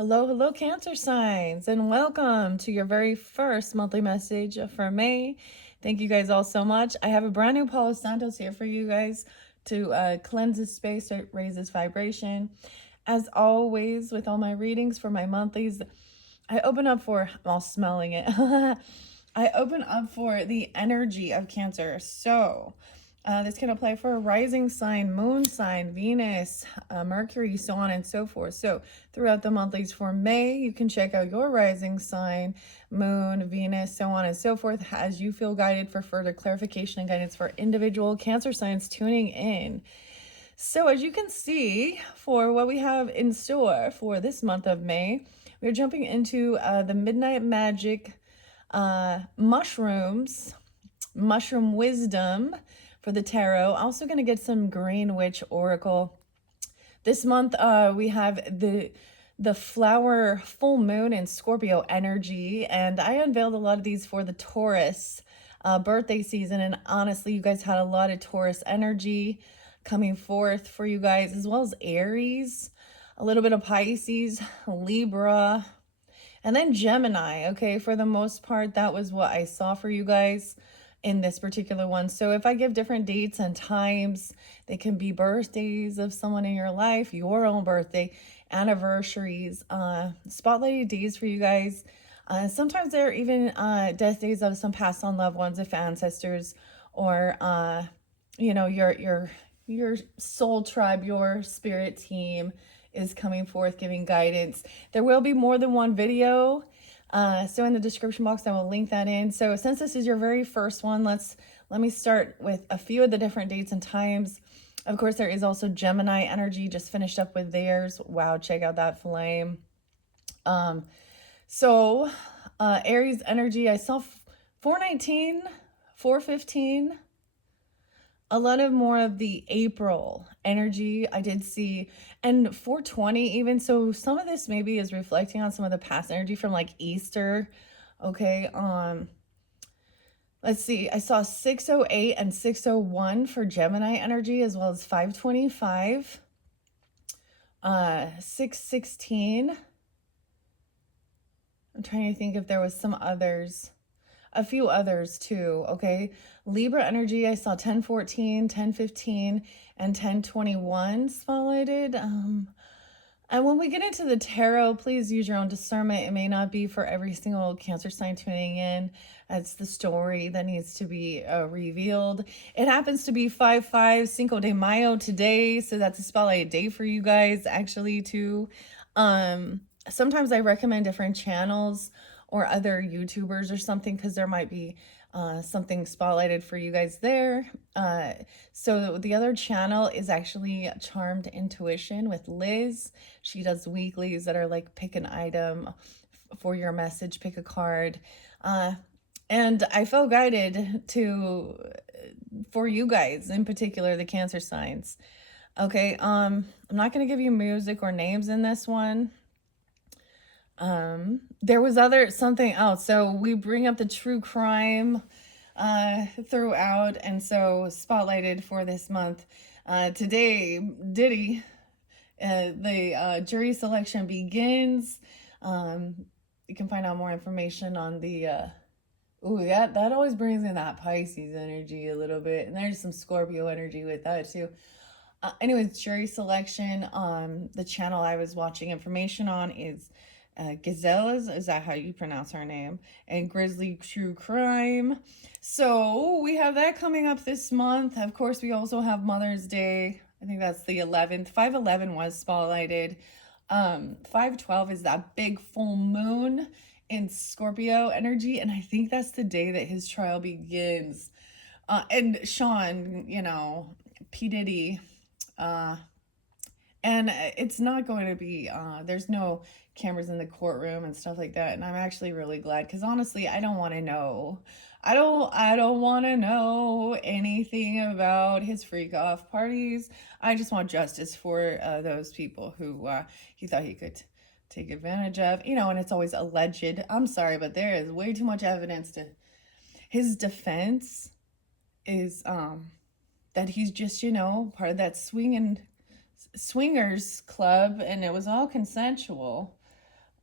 Hello, hello, Cancer signs, and welcome to your very first monthly message for May. Thank you guys all so much. I have a brand new Palo Santos here for you guys to cleanse this space, raise this vibration. As always, with all my readings for my monthlies, I open up for, I'm all smelling it. I open up for the energy of Cancer. So, this can apply for a rising sign, moon sign, Venus, Mercury, so on and so forth. So throughout the monthlies for May, you can check out your rising sign, moon, Venus, so on and so forth as you feel guided for further clarification and guidance for individual Cancer signs tuning in. So as you can see, for what we have in store for this month of May, we're jumping into the Midnight Magic mushrooms, mushroom wisdom for the tarot. Also going to get some Green Witch Oracle. This month we have the flower full moon in Scorpio energy, and I unveiled a lot of these for the Taurus birthday season, and honestly you guys had a lot of Taurus energy coming forth for you guys, as well as Aries, a little bit of Pisces, Libra, and then Gemini. Okay, for the most part that was what I saw for you guys in this particular one. So if I give different dates and times, they can be birthdays of someone in your life, your own birthday, anniversaries, spotlighted days for you guys. Sometimes they're even death days of some passed on loved ones, if ancestors, or you know, your soul tribe, your spirit team is coming forth giving guidance. There will be more than one video. So in the description box, I will link that in. So since this is your very first one, let me start with a few of the different dates and times. Of course, there is also Gemini energy, just finished up with theirs. Wow, check out that flame. So Aries energy, I saw 419, 415. A lot of more of the April energy I did see, and 420 even. So some of this maybe is reflecting on some of the past energy from like Easter. Okay, let's see, I saw 608 and 601 for Gemini energy, as well as 525, 616. I'm trying to think if there was some others, a few others too. Okay, Libra energy, I saw 1014, 1015, and 1021 spotlighted. And when we get into the tarot, please use your own discernment. It may not be for every single Cancer sign tuning in. It's the story that needs to be revealed. It happens to be 5/5 Cinco de Mayo today, so that's a spotlight day for you guys actually too. Sometimes I recommend different channels or other YouTubers or something, because there might be something spotlighted for you guys there. So the other channel is actually Charmed Intuition with Liz. She does weeklies that are like pick an item for your message, pick a card. And I felt guided for you guys, in particular, the Cancer signs. Okay, I'm not going to give you music or names in this one. There was something else. So we bring up the true crime throughout, and so spotlighted for this month. Today, Diddy, the jury selection begins. You can find out more information on the that always brings in that Pisces energy a little bit, and there's some Scorpio energy with that too. Anyways, jury selection. The channel I was watching information on is Gazelle, is that how you pronounce her name? And Grizzly True Crime. So we have that coming up this month. Of course, we also have Mother's Day. I think that's the 11th. 511 was spotlighted. 512 is that big full moon in Scorpio energy, and I think that's the day that his trial begins. And Sean, you know, P. Diddy, and it's not going to be, there's no cameras in the courtroom and stuff like that. And I'm actually really glad, because honestly, I don't want to know. I don't want to know anything about his freak off parties. I just want justice for those people who he thought he could take advantage of. You know, and it's always alleged. I'm sorry, but there is way too much evidence to his defense is that he's just, you know, part of that swingers club, and it was all consensual.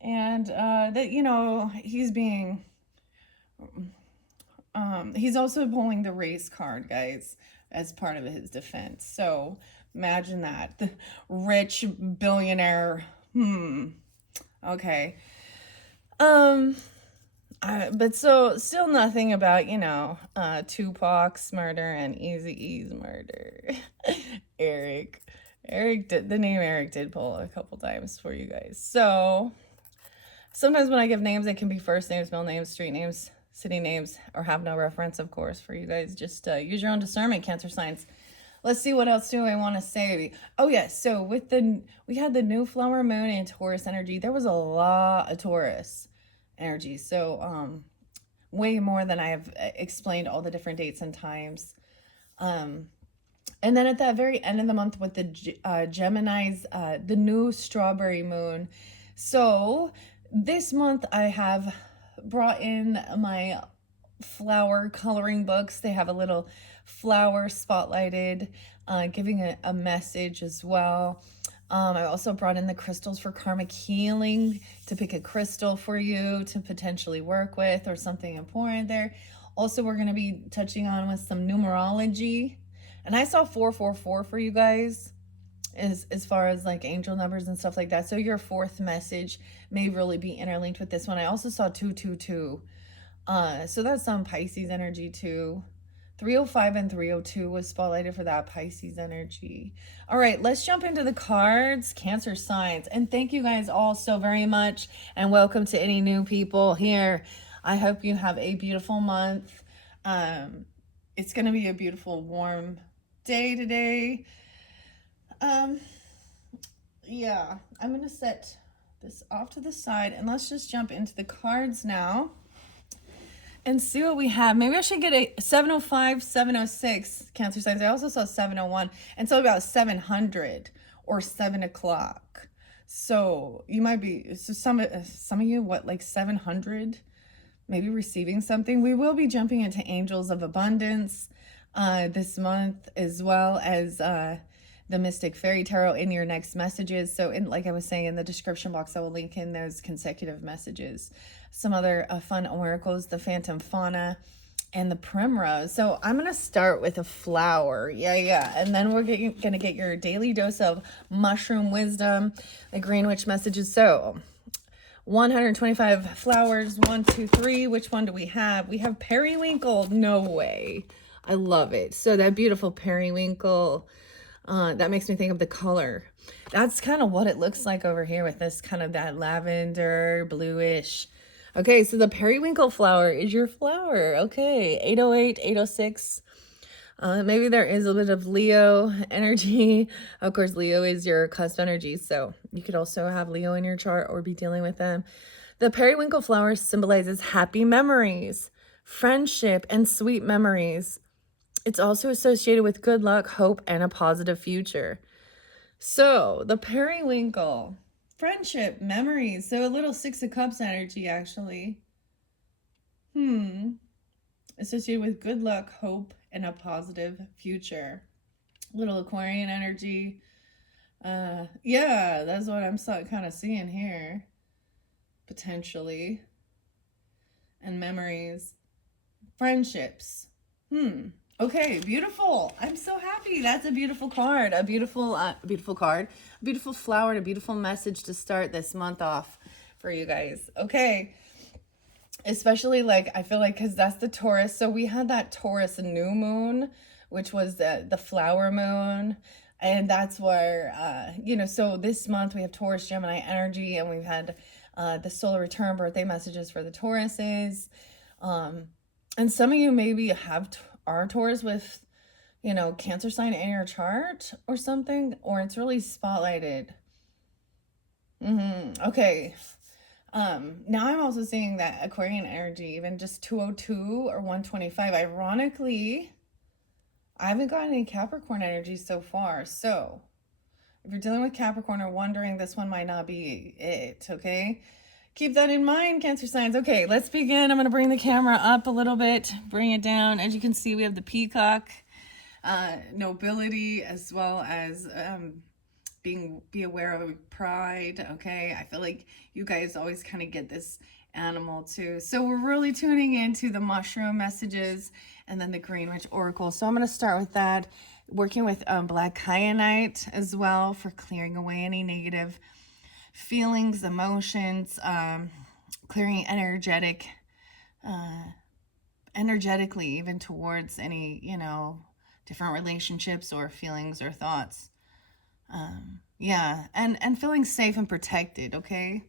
And that, you know, he's being, he's also pulling the race card, guys, as part of his defense. So imagine that. The rich billionaire. Okay. Um, but so still nothing about, you know, Tupac's murder and Eazy-E's murder. Eric. Eric did, the name Eric did pull a couple times for you guys. So sometimes when I give names, it can be first names, middle names, street names, city names, or have no reference, of course, for you guys. Just use your own discernment, Cancer signs. Let's see, what else do I want to say? Oh yes, so with we had the new flower moon in Taurus energy. There was a lot of Taurus energy. So way more than I have explained all the different dates and times. And then at that very end of the month with the Geminis, the new strawberry moon. So this month I have brought in my flower coloring books. They have a little flower spotlighted, giving a message as well. I also brought in the crystals for karmic healing, to pick a crystal for you to potentially work with or something important there. Also, we're going to be touching on with some numerology. And I saw 444 for you guys as far as like angel numbers and stuff like that. So your fourth message may really be interlinked with this one. I also saw 222. So that's some Pisces energy too. 305 and 302 was spotlighted for that Pisces energy. All right, let's jump into the cards, Cancer signs. And thank you guys all so very much. And welcome to any new people here. I hope you have a beautiful month. It's going to be a beautiful, warm day today. Yeah, I'm going to set this off to the side and let's just jump into the cards now and see what we have. Maybe I should get a 705, 706 Cancer signs. I also saw 701 and so about 700 or 7 o'clock. So you might be, so some of you, what, like 700, maybe receiving something. We will be jumping into Angels of Abundance this month, as well as the Mystic Fairy Tarot in your next messages. So like I was saying, in the description box, I will link in those consecutive messages. Some other fun oracles, the Phantom Fauna and the Primrose. So I'm going to start with a flower. Yeah. And then we're going to get your daily dose of mushroom wisdom, the Green Witch messages. So 125 flowers, 1, 2, 3. Which one do we have? We have periwinkle. No way. I love it. So that beautiful periwinkle, that makes me think of the color. That's kind of what it looks like over here with this kind of that lavender bluish. Okay, so the periwinkle flower is your flower. Okay, 808, 806. Maybe there is a bit of Leo energy. Of course, Leo is your cusp energy, so you could also have Leo in your chart or be dealing with them. The periwinkle flower symbolizes happy memories, friendship, and sweet memories. It's also associated with good luck, hope, and a positive future. So the periwinkle, friendship, memories. So a little Six of Cups energy, actually. Associated with good luck, hope, and a positive future. Little Aquarian energy. Yeah, that's what I'm kind of seeing here. Potentially. And memories. Friendships. Okay, beautiful. I'm so happy. That's a beautiful card. A beautiful card. A beautiful flower and a beautiful message to start this month off for you guys. Okay. Especially like, I feel like, because that's the Taurus. So we had that Taurus new moon, which was the flower moon. And that's where, so this month we have Taurus, Gemini energy, and we've had the solar return birthday messages for the Tauruses. And some of you maybe are Taurus with, Cancer sign in your chart or something, or it's really spotlighted. Okay. Now I'm also seeing that Aquarian energy, even just 202 or 125. Ironically, I haven't gotten any Capricorn energy so far. So if you're dealing with Capricorn or wondering, this one might not be it, okay? Keep that in mind, Cancer signs. Okay, let's begin. I'm going to bring the camera up a little bit, bring it down. As you can see, we have the peacock, nobility, as well as be aware of pride. Okay, I feel like you guys always kind of get this animal too. So we're really tuning into the mushroom messages and then the Green Witch Oracle. So I'm going to start with that, working with black kyanite as well for clearing away any negative feelings, emotions, clearing energetically even towards any, different relationships or feelings or thoughts. Yeah, and feeling safe and protected, okay?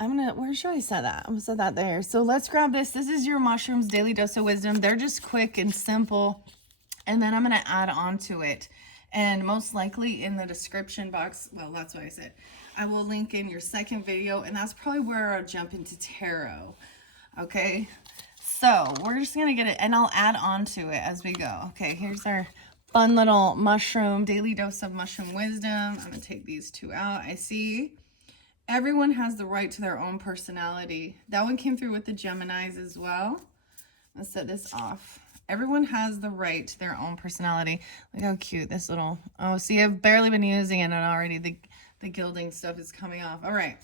Where should I set that? I'm gonna set that there. So let's grab this. This is your mushrooms daily dose of wisdom. They're just quick and simple. And then I'm gonna add on to it. And most likely in the description box, well, that's what I said, I will link in your second video, and that's probably where I'll jump into tarot. Okay, so we're just gonna get it, and I'll add on to it as we go. Okay, here's our fun little mushroom, daily dose of mushroom wisdom. I'm gonna take these two out. I see everyone has the right to their own personality. That one came through with the Geminis as well. Let's set this off. Everyone has the right to their own personality. Look how cute this little, oh, see, I've barely been using it and already the gilding stuff is coming off. All right,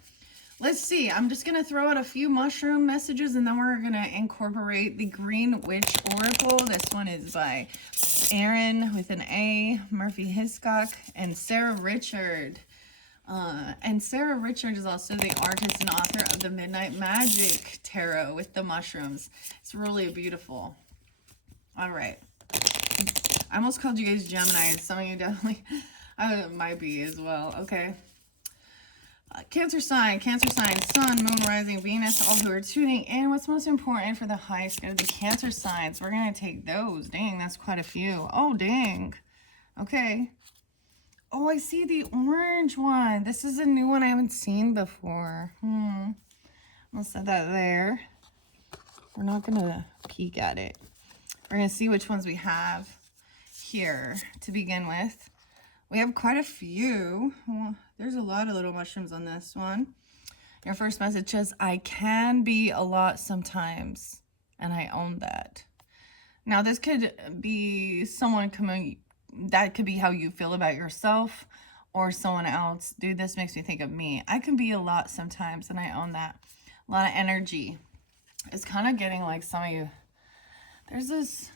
let's see. I'm just going to throw out a few mushroom messages, and then we're going to incorporate the Green Witch Oracle. This one is by Aaron with an A, Murphy Hiscock, and Sarah Richard. And Sarah Richard is also the artist and author of the Midnight Magic Tarot with the mushrooms. It's really beautiful. All right. I almost called you guys Gemini. Some of you definitely might be as well. Okay. Cancer sign, sun, moon, rising, Venus, all who are tuning in. What's most important for the highest good of the Cancer signs? We're going to take those. Dang, that's quite a few. Oh, dang. Okay. Oh, I see the orange one. This is a new one I haven't seen before. I'll set that there. We're not going to peek at it. We're going to see which ones we have here to begin with. We have quite a few. Well, there's a lot of little mushrooms on this one. Your first message says, I can be a lot sometimes, and I own that. Now, this could be someone coming, that could be how you feel about yourself or someone else. Dude, this makes me think of me. I can be a lot sometimes, and I own that. A lot of energy. It's kind of getting like some of you. There's this,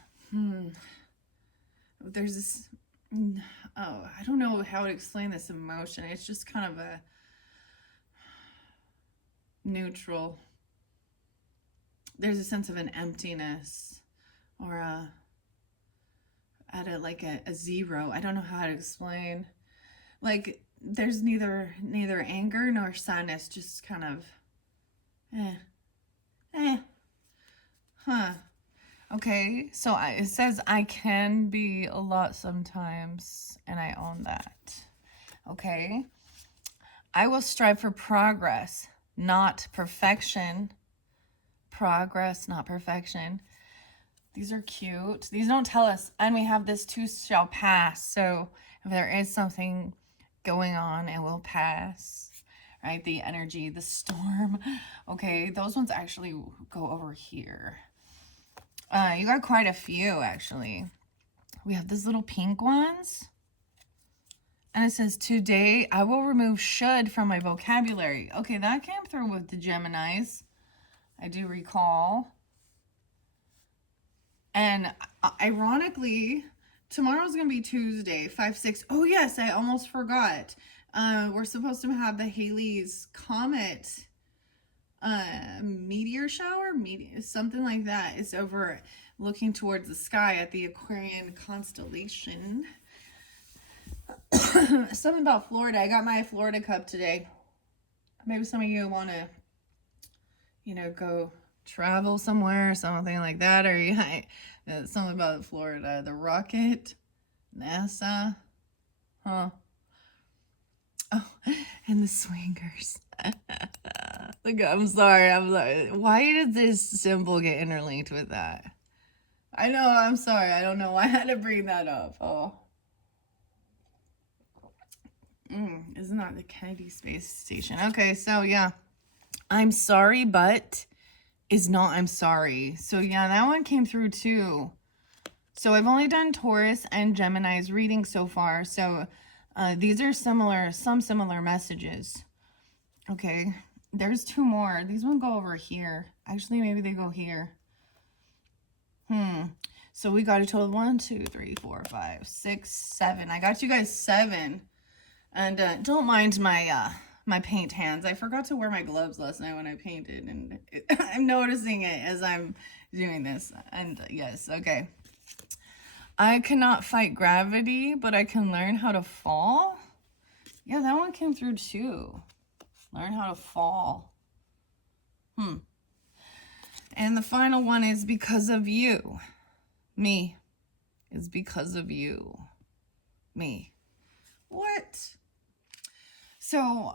oh, I don't know how to explain this emotion. It's just kind of a neutral. There's a sense of an emptiness or like a zero. I don't know how to explain. Like there's neither anger nor sadness, just kind of Okay, so it says I can be a lot sometimes, and I own that. Okay. I will strive for progress, not perfection. Progress, not perfection. These are cute. These don't tell us. And we have this too shall pass. So if there is something going on, it will pass. Right? The energy, the storm. Okay, those ones actually go over here. You got quite a few, actually. We have these little pink ones. And it says, today I will remove should from my vocabulary. Okay, that came through with the Geminis. I do recall. And ironically, tomorrow's going to be Tuesday, 5/6. Oh, yes, I almost forgot. We're supposed to have the Halley's Comet meteor shower, something like that. It's over looking towards the sky at the Aquarian constellation. Something about Florida. I got my Florida cup today. Maybe some of you want to, go travel somewhere or something like that, or something about Florida, the rocket, NASA, Oh, and the swingers. Look, I'm sorry. Why did this symbol get interlinked with that? I know, I'm sorry. I don't know why I had to bring that up. Oh. Isn't that the Kennedy Space Station? Okay, so yeah. I'm sorry, but is not I'm sorry. So yeah, that one came through too. So I've only done Taurus and Gemini's reading so far. So These are some similar messages. Okay, there's two more. These one go over here. Actually, maybe they go here. So we got a total of 1, 2, 3, 4, 5, 6, 7. I got you guys 7. And don't mind my my paint hands. I forgot to wear my gloves last night when I painted, and I'm noticing it as I'm doing this. And yes, okay. I cannot fight gravity, but I can learn how to fall. Yeah, that one came through too. Learn how to fall. And the final one is because of you. Me. Is because of you. Me. What? So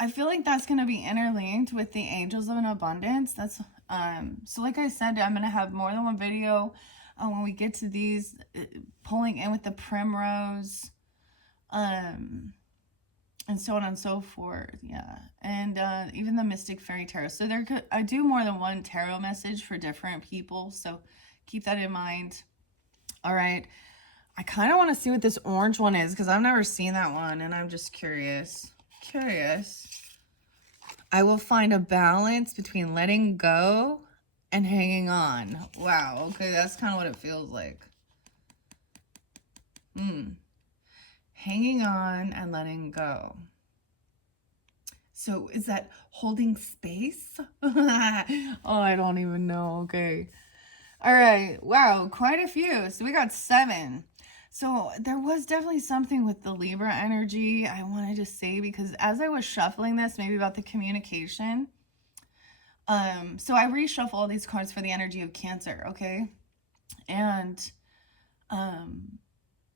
I feel like that's going to be interlinked with the angels of an abundance. That's so like I said, I'm going to have more than one video when we get to these, pulling in with the primrose, and so on and so forth. Yeah. And even the Mystic Fairy Tarot. So I do more than one tarot message for different people, so keep that in mind. All right, I kind of want to see what this orange one is, because I've never seen that one, and I'm just curious. I will find a balance between letting go and hanging on. Wow, okay, that's kind of what it feels like. Hanging on and letting go. So is that holding space? Oh, I don't even know. Okay. All right. Wow, quite a few. So we got 7. So there was definitely something with the Libra energy I wanted to say, because as I was shuffling this, maybe about the communication, so I reshuffle all these cards for the energy of Cancer, okay? And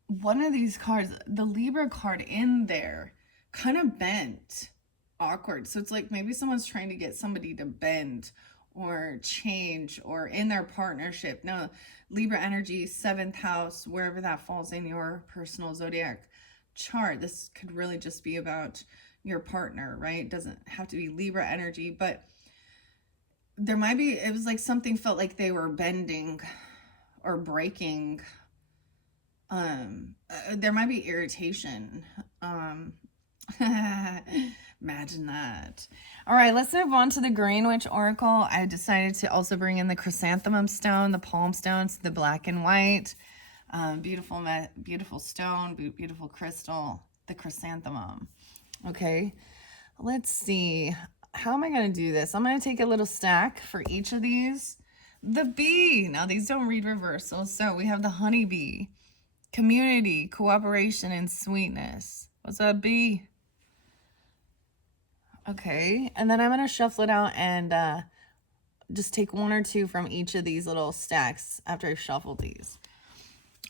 one of these cards, the Libra card in there, kind of bent, awkward. So it's like maybe someone's trying to get somebody to bend or change, or in their partnership. Now, Libra energy, 7th house, wherever that falls in your personal zodiac chart, this could really just be about your partner, right? It doesn't have to be Libra energy, but there might be, it was like something felt like they were bending or breaking. There might be irritation. Imagine that. All right, let's move on to the Green Witch Oracle. I decided to also bring in the chrysanthemum stone, the palm stones, the black and white. Beautiful stone, beautiful crystal, the chrysanthemum. Okay, let's see. How am I going to do this? I'm going to take a little stack for each of these. The bee. Now, these don't read reversal. So we have the honeybee. Community, cooperation, and sweetness. What's up, bee? Okay, and then I'm going to shuffle it out and just take 1 or 2 from each of these little stacks after I've shuffled these.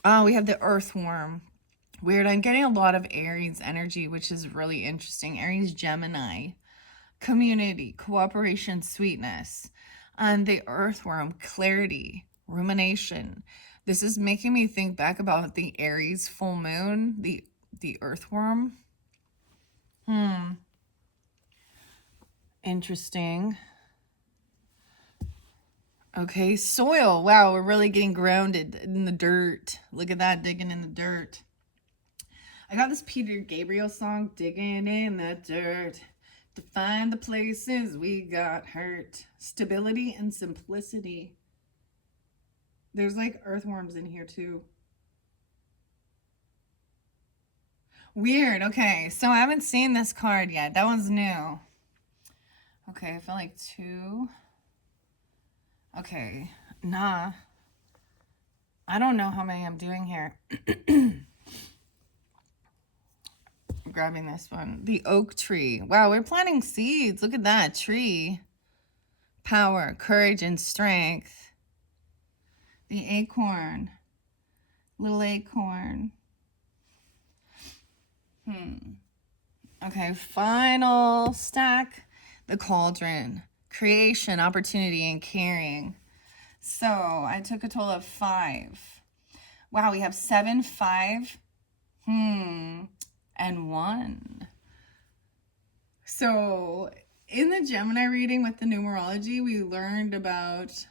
Oh, we have the earthworm. Weird, I'm getting a lot of Aries energy, which is really interesting. Aries, Gemini. Community, cooperation, sweetness. And the earthworm, clarity, rumination. This is making me think back about the Aries full moon, the earthworm. Interesting. Okay, soil. Wow, we're really getting grounded in the dirt. Look at that, digging in the dirt. I got this Peter Gabriel song, Digging in the Dirt, to find the places we got hurt. Stability and simplicity. There's like earthworms in here too. Weird. Okay, so I haven't seen this card yet. That one's new. Okay, I feel like 2. Okay, nah. I don't know how many I'm doing here. I'm grabbing this one. The oak tree. Wow, we're planting seeds. Look at that tree. Power, courage, and strength. The acorn. Little acorn. Okay, final stack. The cauldron. Creation, opportunity, and caring. So I took a total of 5. Wow, we have 7, 5, and 1. So in the Gemini reading with the numerology, we learned about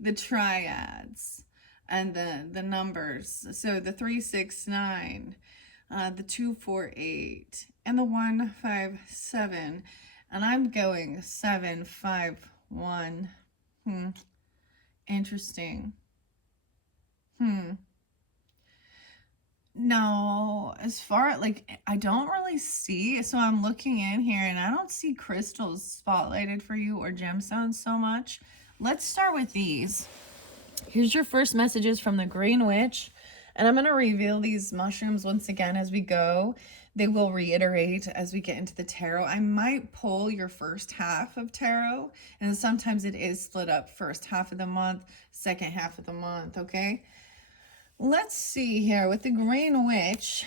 the triads and the numbers. So the 3, 6, 9. the 248, and the 157. And I'm going 751. Interesting. No, as far like I don't really see, so I'm looking in here and I don't see crystals spotlighted for you or gemstones so much. Let's start with these. Here's your first messages from the Green Witch, and I'm going to reveal these mushrooms once again as we go. They will reiterate as we get into the tarot. I might pull your first half of tarot, and sometimes it is split up, first half of the month, second half of the month, okay? Let's see here with the Green Witch.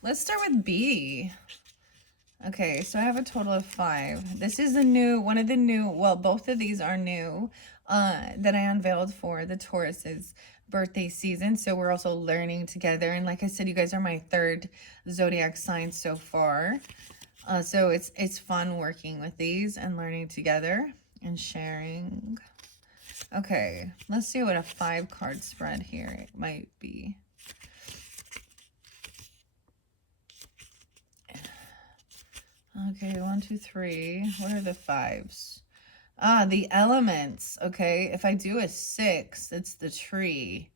Let's start with B. Okay, so I have a total of 5. This is the new, one of the new, well, both of these are new, that I unveiled for the Taurus's birthday season. So we're also learning together. And like I said, you guys are my 3rd zodiac sign so far. So it's fun working with these and learning together and sharing. Okay, let's see what a 5-card spread here might be. Okay, 1, 2, 3. What are the 5s? The elements. Okay, if I do a 6, it's the tree.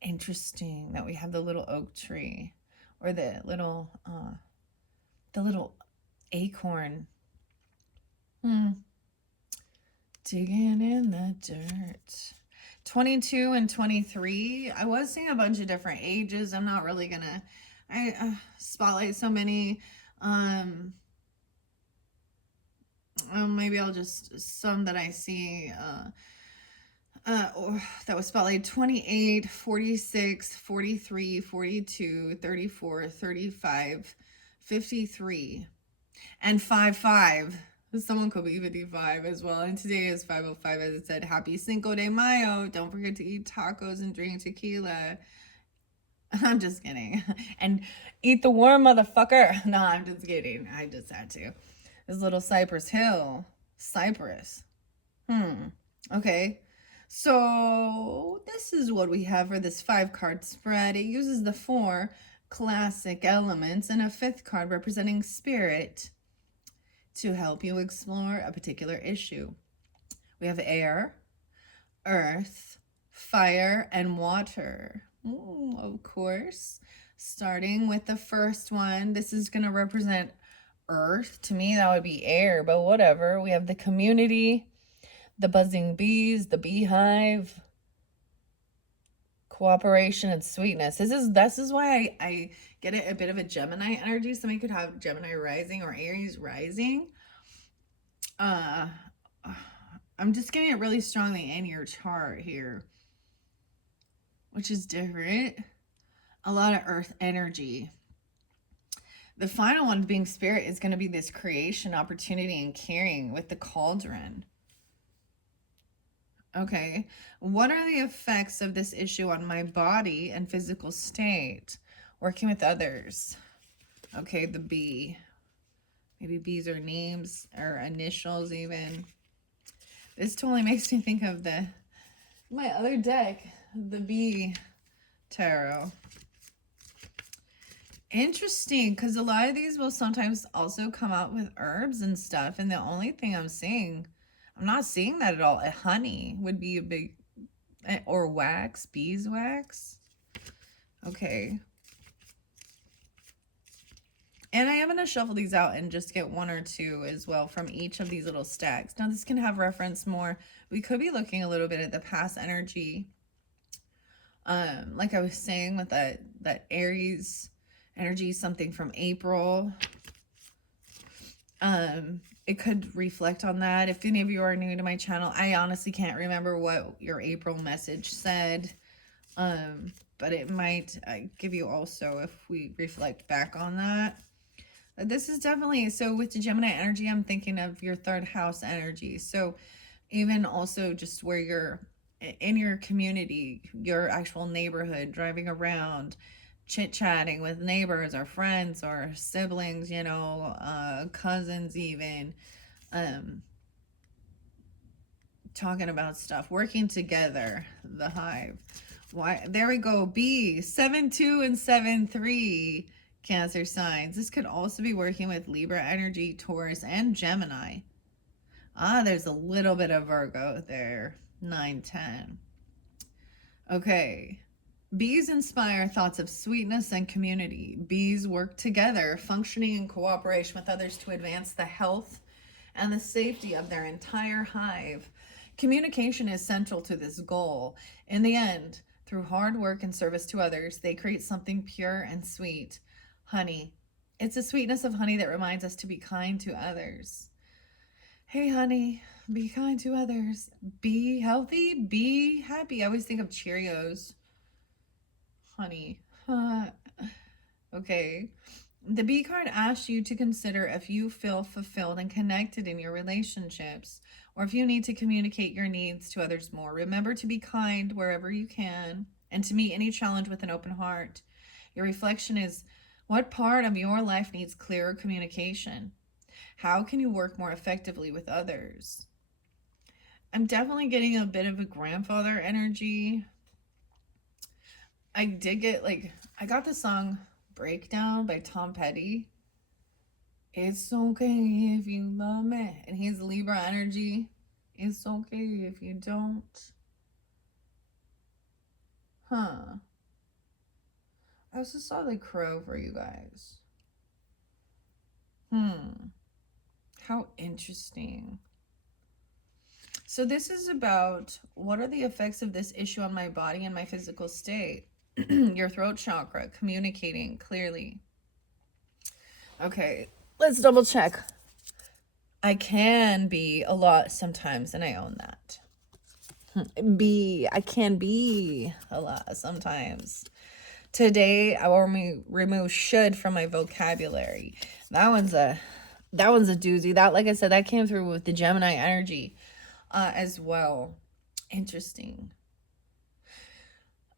Interesting that we have the little oak tree, or the little acorn. Digging in the dirt. 22 and 23. I was seeing a bunch of different ages. I'm not really gonna spotlight so many. Maybe I'll just, some that I see that was spotlighted: 28, 46, 43, 42, 34, 35, 53, and 55. Someone could be 55 as well. And today is 505, as it said. Happy Cinco de Mayo. Don't forget to eat tacos and drink tequila. I'm just kidding. And eat the worm, motherfucker. No, I'm just kidding. I just had to. This little Cypress Hill. Cypress. Okay. So this is what we have for this 5-card spread. It uses the 4 classic elements and a 5th card representing spirit to help you explore a particular issue. We have air, earth, fire, and water. Of course. Starting with the first one, this is going to represent earth. To me, that would be air, but whatever. We have the community, the buzzing bees, the beehive, cooperation, and sweetness. This is why I get it a bit of a Gemini energy. Somebody could have Gemini rising or Aries rising. I'm just getting it really strongly in your chart here, which is different. A lot of earth energy. The final one being spirit is going to be this creation, opportunity, and caring with the cauldron. Okay, what are the effects of this issue on my body and physical state? Working with others. Okay, the B. Maybe B's are names or initials even. This totally makes me think of my other deck, the B tarot. Interesting, because a lot of these will sometimes also come out with herbs and stuff, and the only thing I'm not seeing that at all. A honey would be a big, or wax, beeswax. Okay. And I am going to shuffle these out and just get 1 or 2 as well from each of these little stacks. Now, this can have reference more. We could be looking a little bit at the past energy. Like I was saying with that Aries energy, something from April. It could reflect on that. If any of you are new to my channel, I honestly can't remember what your April message said. But it might give you also if we reflect back on that. This is definitely, so with the Gemini energy, I'm thinking of your 3rd house energy. So even also just where you're in your community, your actual neighborhood, driving around, chit-chatting with neighbors or friends or siblings, you know, cousins even, talking about stuff, working together, the hive. Why? There we go. B, 7-2 and 7-3 Cancer signs. This could also be working with Libra energy, Taurus, and Gemini. Ah, there's a little bit of Virgo there. 9-10. Okay. Bees inspire thoughts of sweetness and community. Bees work together, functioning in cooperation with others to advance the health and the safety of their entire hive. Communication is central to this goal. In the end, through hard work and service to others, they create something pure and sweet. Honey. It's the sweetness of honey that reminds us to be kind to others. Hey, honey, be kind to others. Be healthy, be happy. I always think of Cheerios. Honey. Okay. The B card asks you to consider if you feel fulfilled and connected in your relationships, or if you need to communicate your needs to others more. Remember to be kind wherever you can and to meet any challenge with an open heart. Your reflection is, what part of your life needs clearer communication? How can you work more effectively with others? I'm definitely getting a bit of a grandfather energy. I did get, like, I got the song Breakdown by Tom Petty. It's okay if you love me. And he's Libra energy. It's okay if you don't. Huh. I also saw the crow for you guys. How interesting. So this is about what are the effects of this issue on my body and my physical state. Your throat chakra, communicating clearly. Okay, let's double check. I can be a lot sometimes, and I own that. I can be a lot sometimes. Today, I will remove should from my vocabulary. That one's a doozy. That, like I said, that came through with the Gemini energy as well. Interesting.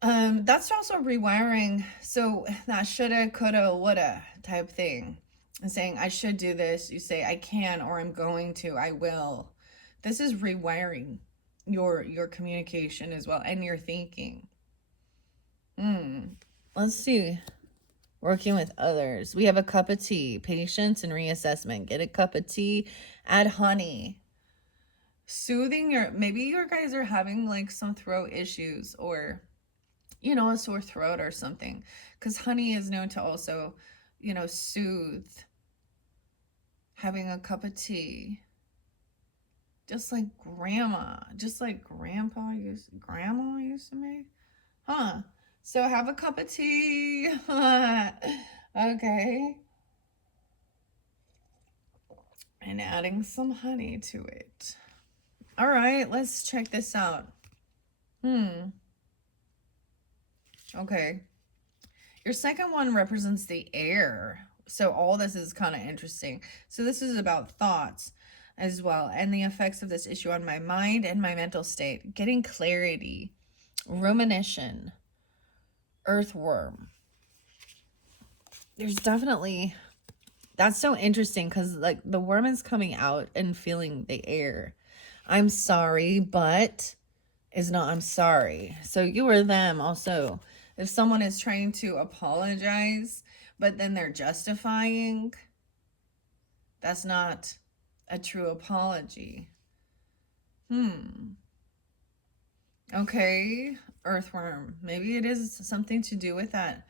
That's also rewiring. So that shoulda, coulda, woulda type thing. And saying I should do this, you say I can, or I'm going to, I will. This is rewiring your communication as well and your thinking. Let's see. Working with others. We have a cup of tea, patience and reassessment. Get a cup of tea, add honey. Soothing maybe your guys are having like some throat issues or, you know, a sore throat or something. Because honey is known to also, you know, soothe. Having a cup of tea. Just like grandma, just like grandma used to make. Huh. So have a cup of tea. Okay. And adding some honey to it. All right, let's check this out. Okay. Your second one represents the air. So all this is kind of interesting. So this is about thoughts as well and the effects of this issue on my mind and my mental state. Getting clarity, rumination, earthworm. There's definitely, that's so interesting because like the worm is coming out and feeling the air. I'm sorry, but is not I'm sorry. So you or them also. If someone is trying to apologize, but then they're justifying, that's not a true apology. Okay, earthworm. Maybe it is something to do with that.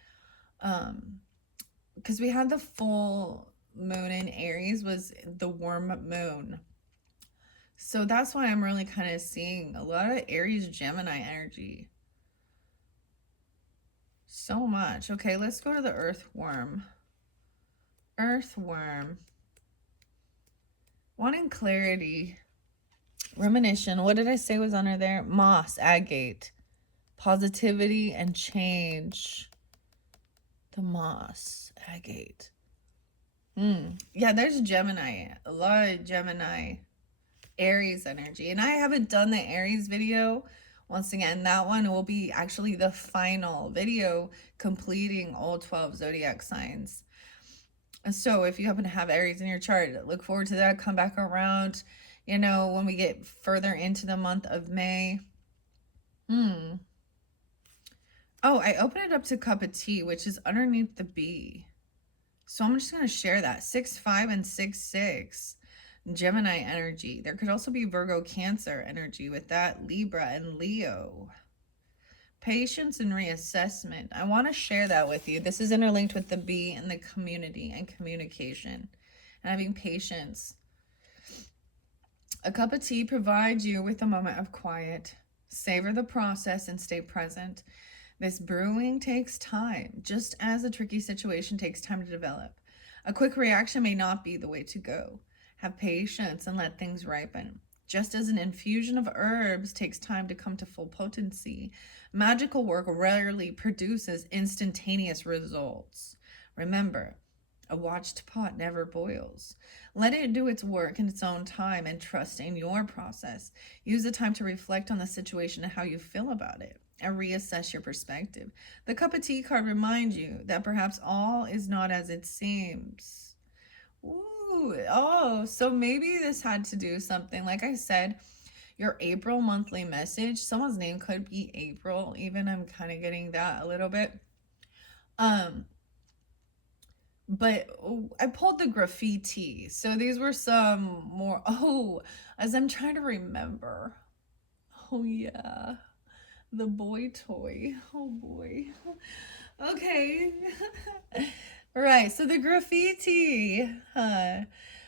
Because we had the full moon in Aries was the warm moon. So that's why I'm really kind of seeing a lot of Aries Gemini energy. So much. Okay, let's go to the earthworm. Earthworm. Wanting clarity. Rumination. What did I say was under there? Moss, agate. Positivity and change. The moss, agate. Yeah, there's Gemini. A lot of Gemini. Aries energy. And I haven't done the Aries video. Once again, that one will be actually the final video completing all 12 zodiac signs. So if you happen to have Aries in your chart, look forward to that. Come back around, you know, when we get further into the month of May. Oh, I opened it up to cup of tea, which is underneath the B. So I'm just going to share that. 6-5 and 6-6. Gemini energy. There could also be Virgo Cancer energy with that. Libra and Leo. Patience and reassessment. I want to share that with you. This is interlinked with the B and the community and communication and having patience. A cup of tea provides you with a moment of quiet. Savor the process and stay present. This brewing takes time, just as a tricky situation takes time to develop. A quick reaction may not be the way to go. Have patience and let things ripen. Just as an infusion of herbs takes time to come to full potency, magical work rarely produces instantaneous results. Remember, a watched pot never boils. Let it do its work in its own time and trust in your process. Use the time to reflect on the situation and how you feel about it and reassess your perspective. The cup of tea card reminds you that perhaps all is not as it seems. Ooh, oh, so maybe this had to do something, like I said, your April monthly message. Someone's name could be April, even. I'm kind of getting that a little bit. But I pulled the graffiti. So these were some more, as I'm trying to remember. Oh yeah. The boy toy. Oh boy. Okay. Right. So the graffiti.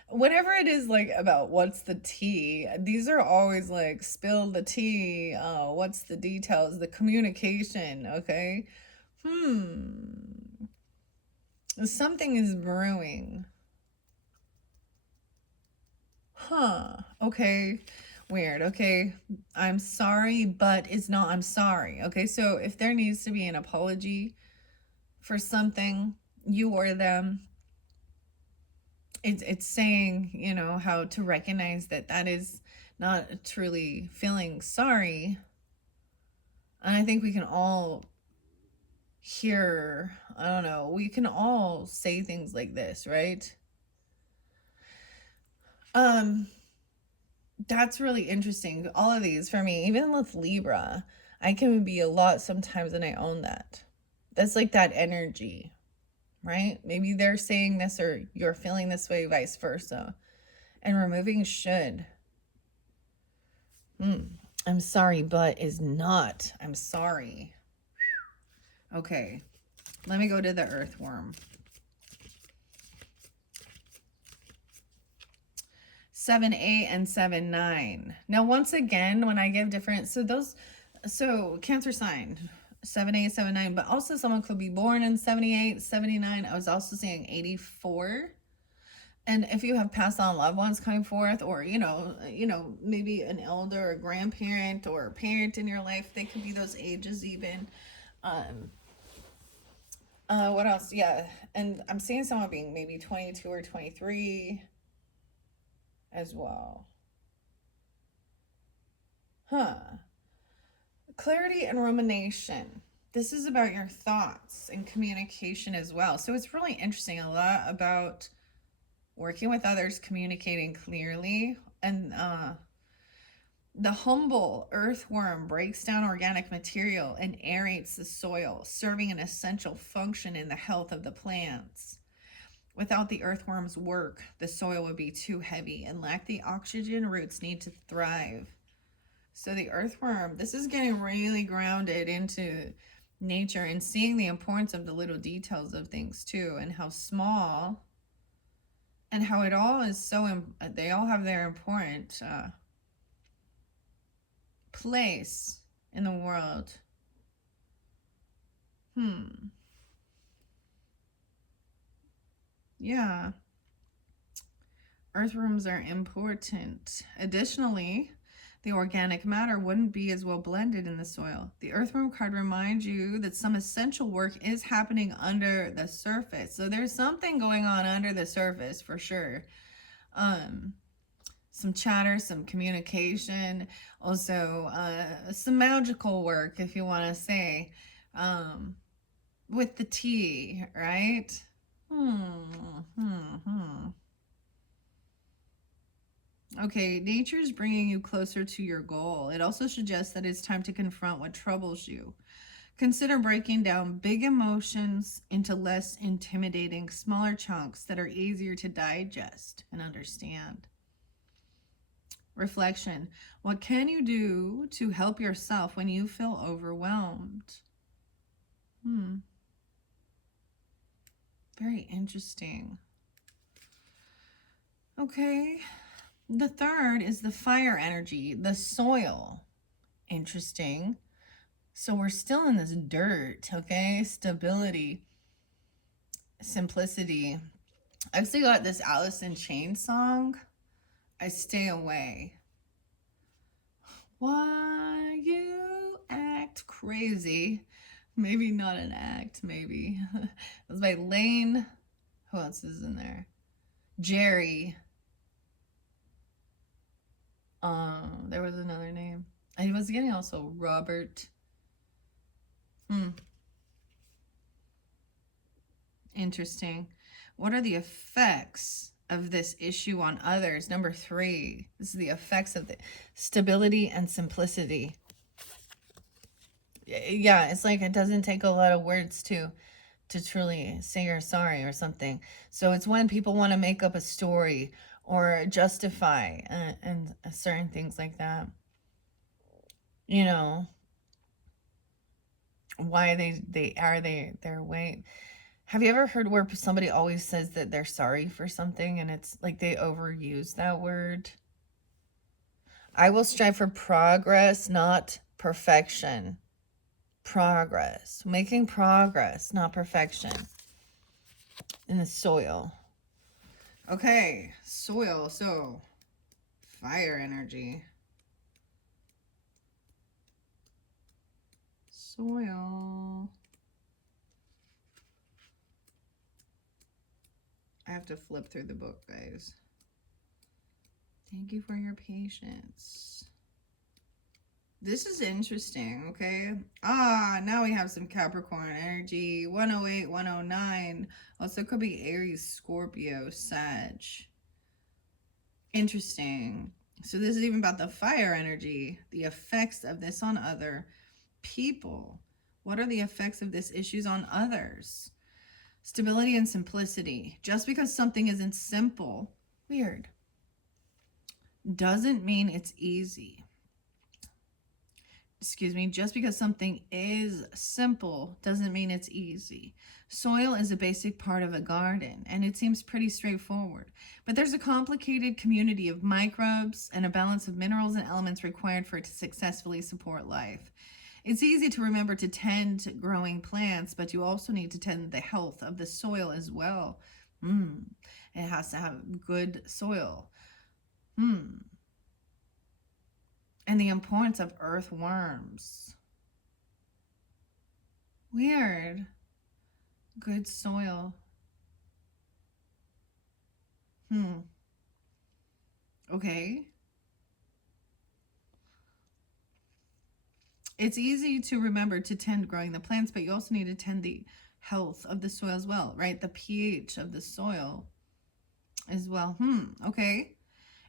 Whatever it is, like, about what's the tea, these are always like spill the tea, what's the details, the communication, okay? Something is brewing. Okay. Weird. Okay. I'm sorry, but it's not I'm sorry. Okay. So if there needs to be an apology for something, you or them, it's saying, how to recognize that that is not truly feeling sorry. And I think we can all hear, I don't know, we can all say things like this, right? That's really interesting. All of these for me, even with Libra, I can be a lot sometimes and I own that. That's like that energy, right? Maybe they're saying this or you're feeling this way, vice versa. And removing should. I'm sorry, but is not. I'm sorry. Okay, let me go to the earthworm. 7-8 and 7-9. Now, once again, when I give different, so Cancer sign, 7-8, 7-9, but also someone could be born in 78, 79. I was also seeing 84. And if you have passed on loved ones coming forth, or, maybe an elder or grandparent or a parent in your life, they could be those ages even. What else? Yeah. And I'm seeing someone being maybe 22 or 23 as well. Clarity and rumination. This is about your thoughts and communication as well. So it's really interesting. A lot about working with others, communicating clearly. And the humble earthworm breaks down organic material and aerates the soil, serving an essential function in the health of the plants. Without the earthworm's work, the soil would be too heavy and lack the oxygen roots need to thrive. So the earthworm, this is getting really grounded into nature and seeing the importance of the little details of things too, and how small and how it all is so, they all have their important place in the world. Yeah. Earthworms are important. Additionally, the organic matter wouldn't be as well blended in the soil. The earthworm card reminds you that some essential work is happening under the surface. So there's something going on under the surface for sure. Some chatter, some communication, also some magical work, if you want to say, with the tea, right? Okay, nature is bringing you closer to your goal. It also suggests that it's time to confront what troubles you. Consider breaking down big emotions into less intimidating, smaller chunks that are easier to digest and understand. Reflection. What can you do to help yourself when you feel overwhelmed? Very interesting. Okay. The third is the fire energy, the soil. Interesting. So we're still in this dirt, okay? Stability, simplicity. I've still got this Alice in Chains song, I Stay Away. Why you act crazy? Maybe not an act, maybe. That's by Lane. Who else is in there? Jerry. There was another name. I was getting also Robert. Interesting. What are the effects of this issue on others? Number 3. This is the effects of the stability and simplicity. Yeah, it's like it doesn't take a lot of words to truly say you're sorry or something. So it's when people want to make up a story or justify and certain things like that. You know, why their way. Have you ever heard where somebody always says that they're sorry for something and it's like they overuse that word? I will strive for progress, not perfection. Progress. Making progress, not perfection. In the soil. Okay, soil. So, fire energy. Soil. I have to flip through the book, guys. Thank you for your patience. This is interesting, okay? Now we have some Capricorn energy. 108, 109. Also could be Aries, Scorpio, Sag. Interesting. So this is even about the fire energy, the effects of this on other people. What are the effects of this issues on others? Stability and simplicity. Just because something isn't simple, weird, doesn't mean it's easy. Excuse me, just because something is simple doesn't mean it's easy. Soil is a basic part of a garden, and it seems pretty straightforward. But there's a complicated community of microbes and a balance of minerals and elements required for it to successfully support life. It's easy to remember to tend growing plants, but you also need to tend the health of the soil as well. It has to have good soil. And the importance of earthworms. Weird. Good soil. Okay. It's easy to remember to tend growing the plants, but you also need to tend the health of the soil as well, right? The pH of the soil as well. Okay.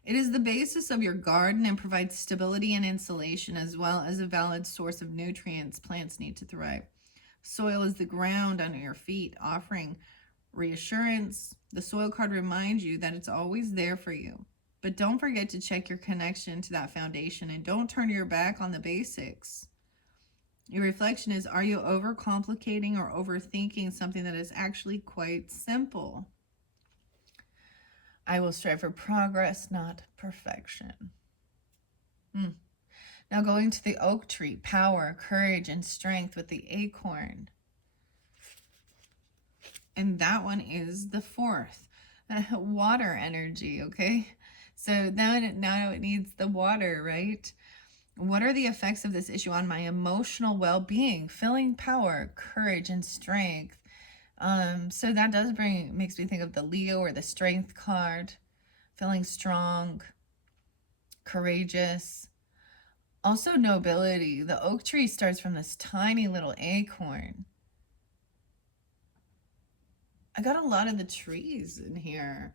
It is the basis of your garden and provides stability and insulation as well as a valid source of nutrients plants need to thrive. Soil is the ground under your feet, offering reassurance. The soil card reminds you that it's always there for you. But don't forget to check your connection to that foundation and don't turn your back on the basics. Your reflection is, are you overcomplicating or overthinking something that is actually quite simple? I will strive for progress, not perfection. Now going to the oak tree, power, courage, and strength with the acorn. And that one is the 4th. Water energy, okay? So now it needs the water, right? What are the effects of this issue on my emotional well-being? Feeling power, courage, and strength. So that makes me think of the Leo or the strength card. Feeling strong, courageous. Also nobility. The oak tree starts from this tiny little acorn. I got a lot of the trees in here.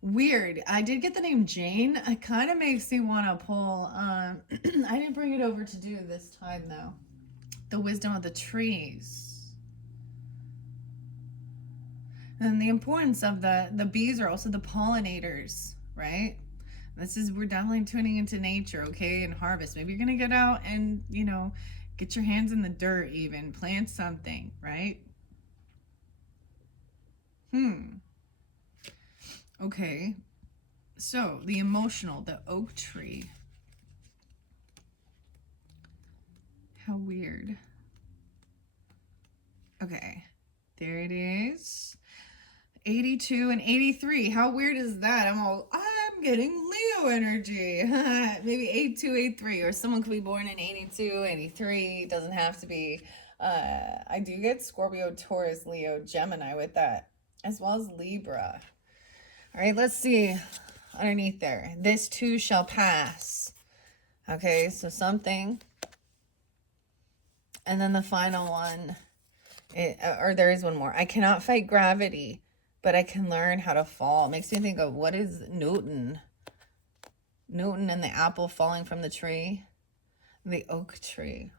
Weird. I did get the name Jane. It kind of makes me want to pull. I didn't bring it over to do this time though. the wisdom of the trees. And the importance of the bees are also the pollinators, right? We're definitely tuning into nature, okay? And harvest. Maybe you're gonna get out and, get your hands in the dirt, even plant something, right? Okay. So the emotional, the oak tree. How weird. Okay, there it is. 82 and 83. How weird is that? I'm getting Leo energy. Maybe 82, 83, or someone could be born in 82, 83. Doesn't have to be. I do get Scorpio, Taurus, Leo, Gemini with that, as well as Libra. All right, let's see underneath there. This too shall pass. Okay, so something. And then the final one, or there is one more. I cannot fight gravity, but I can learn how to fall. It makes me think of, what is Newton? Newton and the apple falling from the tree. The oak tree.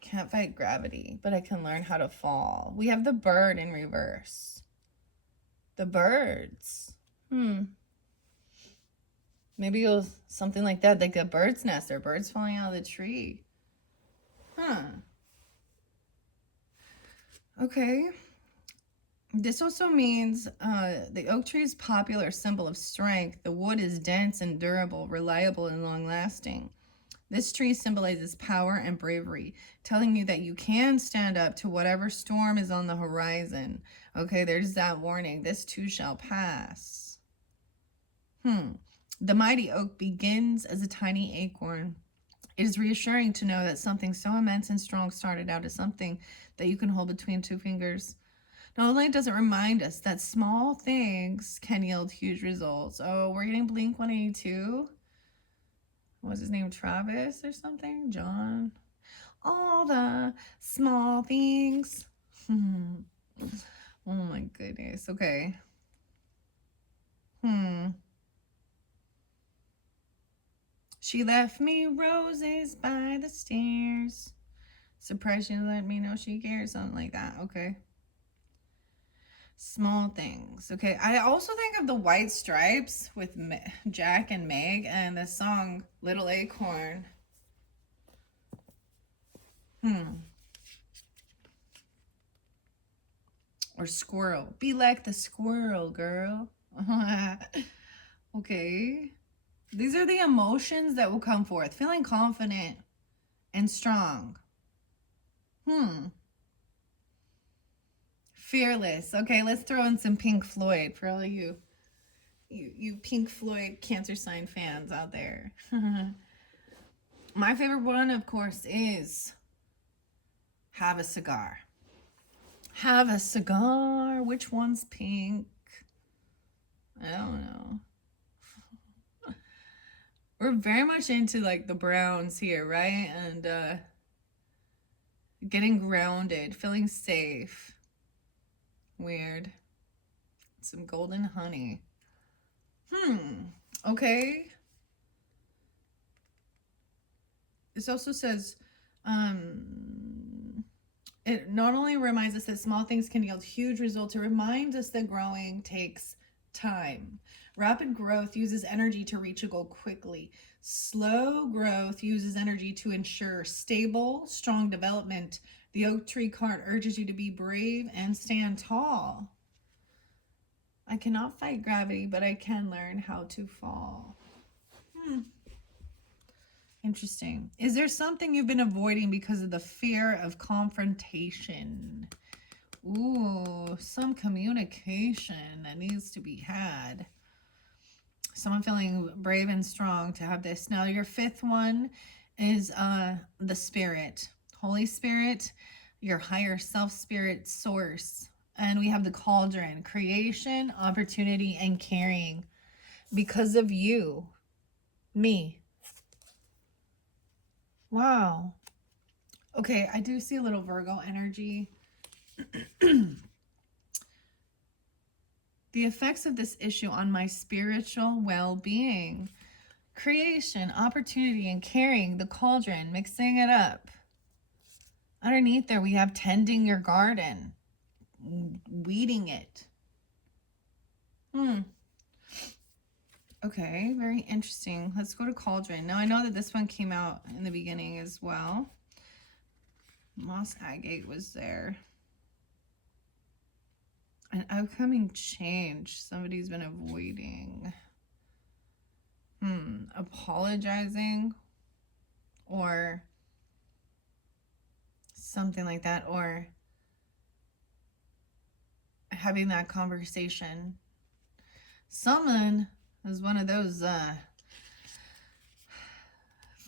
Can't fight gravity, but I can learn how to fall. We have the bird in reverse. The birds. Maybe it was something like that, like a bird's nest or birds falling out of the tree. Okay. This also means the oak tree is popular symbol of strength. The wood is dense and durable, reliable and long-lasting. This tree symbolizes power and bravery, telling you that you can stand up to whatever storm is on the horizon. Okay, there's that warning. This too shall pass. The mighty oak begins as a tiny acorn. It is reassuring to know that something so immense and strong started out as something that you can hold between two fingers. Not only does it remind us that small things can yield huge results. Oh, we're getting Blink 182. What was his name? Travis or something? John? All the small things. Oh my goodness. Okay. She left me roses by the stairs. Surprised she let me know she cares. Something like that. Okay. Small things. Okay. I also think of the White Stripes with Jack and Meg and the song Little Acorn. Or squirrel. Be like the squirrel, girl. Okay. These are the emotions that will come forth. Feeling confident and strong. Fearless. Okay, let's throw in some Pink Floyd for all you Pink Floyd Cancer sign fans out there. My favorite one, of course, is Have a Cigar. Have a cigar. Which one's pink? I don't know. We're very much into like the browns here, right? And getting grounded, feeling safe. Weird. Some golden honey. Okay. This also says, it not only reminds us that small things can yield huge results, it reminds us that growing takes time. Rapid growth uses energy to reach a goal quickly. Slow growth uses energy to ensure stable, strong development. The oak tree card urges you to be brave and stand tall. I cannot fight gravity, but I can learn how to fall. Interesting. Is there something you've been avoiding because of the fear of confrontation? Ooh, some communication that needs to be had. Someone feeling brave and strong to have this. Now, your fifth one is the Spirit. Holy Spirit, your higher self spirit source. And we have the cauldron, creation, opportunity, and caring. Because of you, me. Wow. Okay, I do see a little Virgo energy. The effects of this issue on my spiritual well-being. Creation, opportunity, and caring, the cauldron, mixing it up. Underneath there, we have tending your garden, weeding it. Okay, very interesting. Let's go to Cauldron. Now, I know that this one came out in the beginning as well. Moss Agate was there. An upcoming change somebody's been avoiding. Apologizing or something like that, or having that conversation. Someone is one of those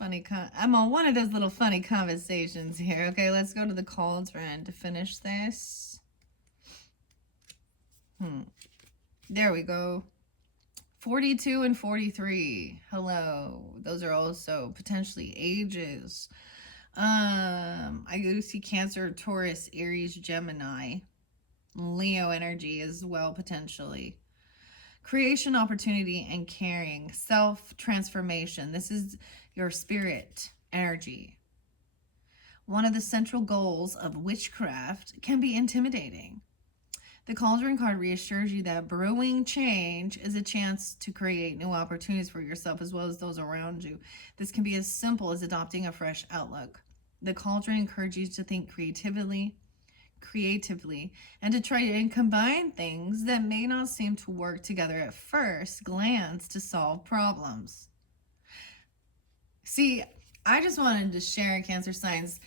I'm on one of those little funny conversations here. Okay, let's go to the Cauldron to finish this. There we go. 42 and 43. Hello. Those are also potentially ages. I do see Cancer, Taurus, Aries, Gemini, Leo energy as well, potentially. Creation, opportunity, and caring. Self-transformation. This is your spirit energy. One of the central goals of witchcraft can be intimidating. The Cauldron card reassures you that brewing change is a chance to create new opportunities for yourself as well as those around you. This can be as simple as adopting a fresh outlook. The Cauldron encourages you to think creatively, and to try and combine things that may not seem to work together at first glance to solve problems. See, I just wanted to share, Cancer signs,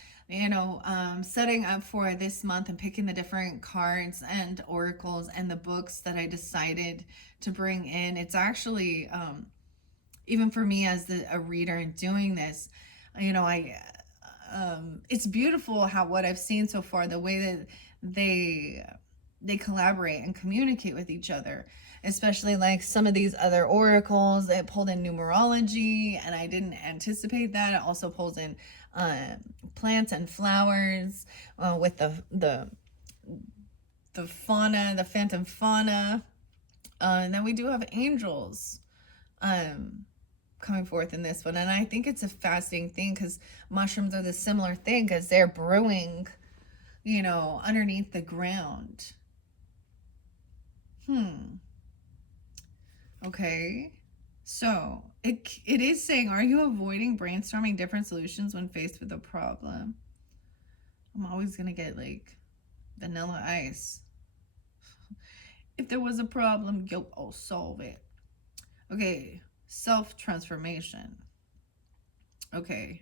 setting up for this month and picking the different cards and oracles and the books that I decided to bring in. It's actually, even for me as a reader and doing this, it's beautiful how what I've seen so far, the way that they collaborate and communicate with each other, especially like some of these other oracles. It pulled in numerology, and I didn't anticipate that. It also pulls in plants and flowers with the fauna, the phantom fauna, and then we do have angels coming forth in this one. And I think it's a fascinating thing because mushrooms are the similar thing, because they're brewing, underneath the ground. Okay. So it is saying, are you avoiding brainstorming different solutions when faced with a problem? I'm always going to get like vanilla ice. If there was a problem, I'll solve it. Okay. Self-transformation. Okay.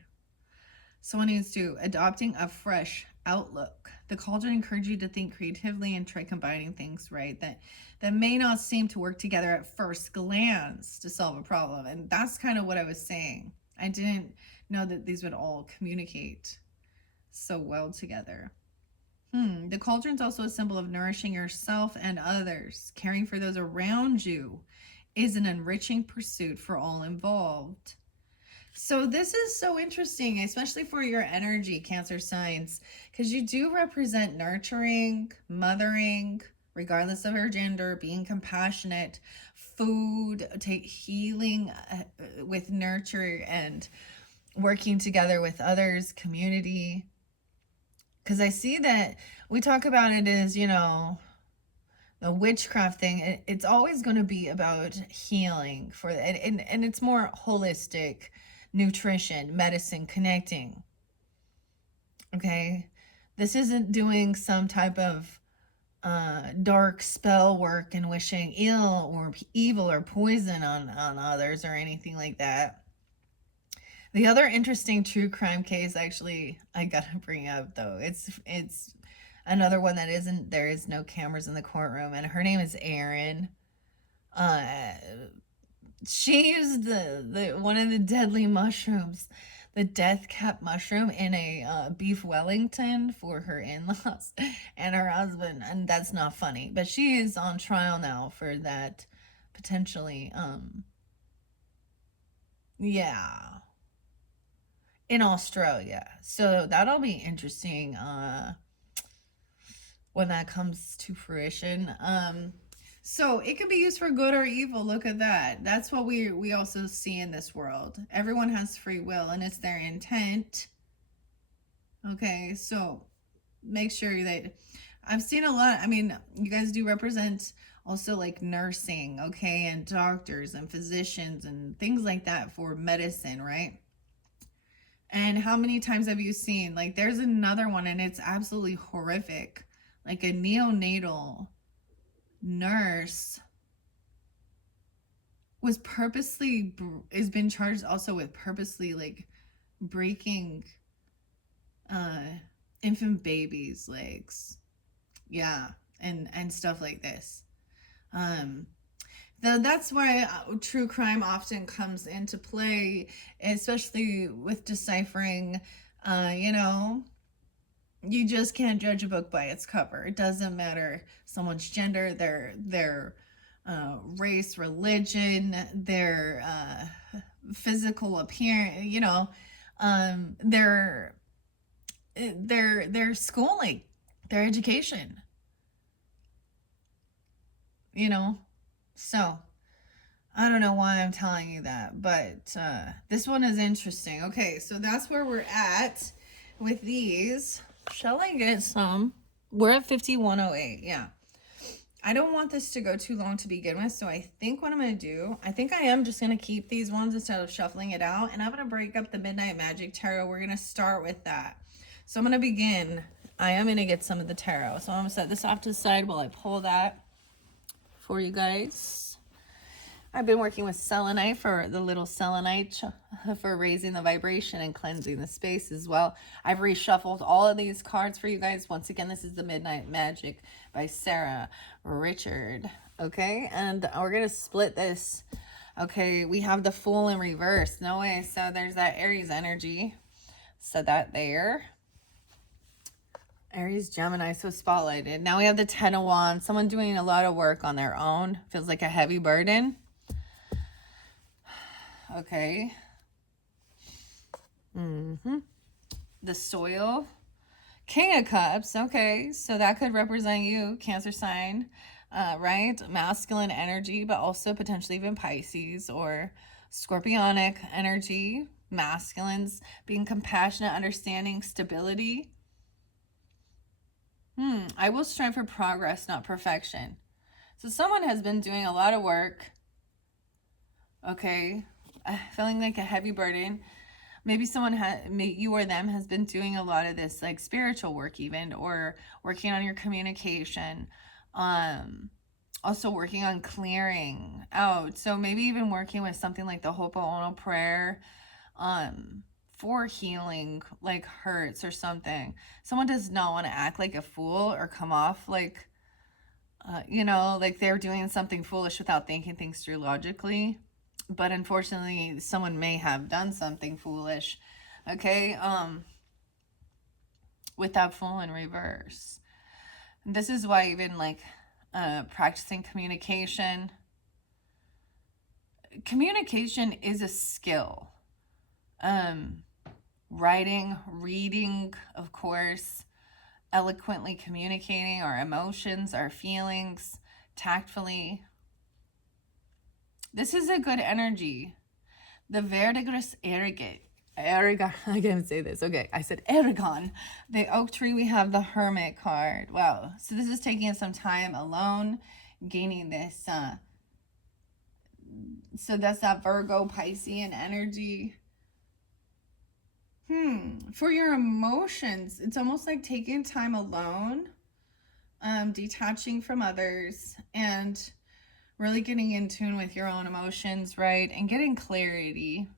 Someone needs to adopting a fresh outlook. The Cauldron encourages you to think creatively and try combining things, right? That may not seem to work together at first glance to solve a problem. And that's kind of what I was saying. I didn't know that these would all communicate so well together. The Cauldron's also a symbol of nourishing yourself and others. Caring for those around you is an enriching pursuit for all involved. So this is so interesting, especially for your energy, Cancer signs, because you do represent nurturing, mothering, regardless of her gender, being compassionate, food, healing with nurture, and working together with others, community. Because I see that we talk about it as, the witchcraft thing. It's always going to be about healing for it, and it's more holistic, nutrition, medicine, connecting. Okay, this isn't doing some type of dark spell work and wishing ill or evil or poison on others or anything like that. The other interesting true crime case, actually, I gotta bring up though, it's another one that there is no cameras in the courtroom, and her name is Erin. She used the one of the deadly mushrooms, the death cap mushroom, in a beef Wellington for her in-laws and her husband, and that's not funny. But she is on trial now for that, potentially. Yeah, in Australia. So that'll be interesting when that comes to fruition. So it can be used for good or evil. Look at that. That's what we also see in this world. Everyone has free will, and it's their intent Okay, so make sure that I've seen a lot. I mean, you guys do represent also like nursing, okay, and doctors and physicians and things like that for medicine, right? And how many times have you seen, like, there's another one and it's absolutely horrific, like a neonatal nurse was purposely is been charged also with purposely like breaking uh infant babies' legs. Yeah, and stuff like this. Um that's why true crime often comes into play, especially with deciphering. You know, you just can't judge a book by its cover. It doesn't matter someone's gender, their race, religion, their physical appearance. You know, their their schooling, their education. You know, so I don't know why I'm telling you that, but this one is interesting. Okay, so that's where we're at with these. Shall I get some? We're at 5108. Yeah. I don't want this to go too long to begin with, so I think what I'm going to do, I think I am just going to keep these ones instead of shuffling it out, and I'm going to break up the Midnight Magic Tarot. We're going to start with that. So I'm going to begin. I am going to get some of the tarot. So I'm going to set this off to the side while I pull that for you guys. I've been working with selenite for the little selenite for raising the vibration and cleansing the space as well. I've reshuffled all of these cards for you guys. Once again, this is the Midnight Magic by Sarah Richard. Okay, and we're going to split this. Okay, we have the Fool in reverse. No way. So there's that Aries energy. So that there. Aries, Gemini, so spotlighted. Now we have the Ten of Wands. Someone doing a lot of work on their own. Feels like a heavy burden. Okay. The Soil. King of Cups. Okay. So that could represent you, Cancer sign, right? Masculine energy, but also potentially even Pisces or Scorpionic energy. Masculines being compassionate, understanding, stability. I will strive for progress, not perfection. So someone has been doing a lot of work. Okay. Feeling like a heavy burden. Maybe someone you or them has been doing a lot of this like spiritual work even, or working on your communication. Also working on clearing out. So maybe even working with something like the Ho'oponopono prayer for healing like hurts or something. Someone does not want to act like a fool or come off like you know, like they're doing something foolish without thinking things through logically. But unfortunately, someone may have done something foolish. Okay, with that Fool in reverse. And this is why even like practicing communication. Communication is a skill. Writing, reading, of course, eloquently communicating our emotions, our feelings, tactfully. This is a good energy. The Verdigris Aragon. I can't say this. Okay, I said Aragon. The Oak Tree, we have the Hermit card. Wow. So this is taking some time alone, gaining this. So that's that Virgo Piscean energy. For your emotions, it's almost like taking time alone, detaching from others, and really getting in tune with your own emotions, right? And getting clarity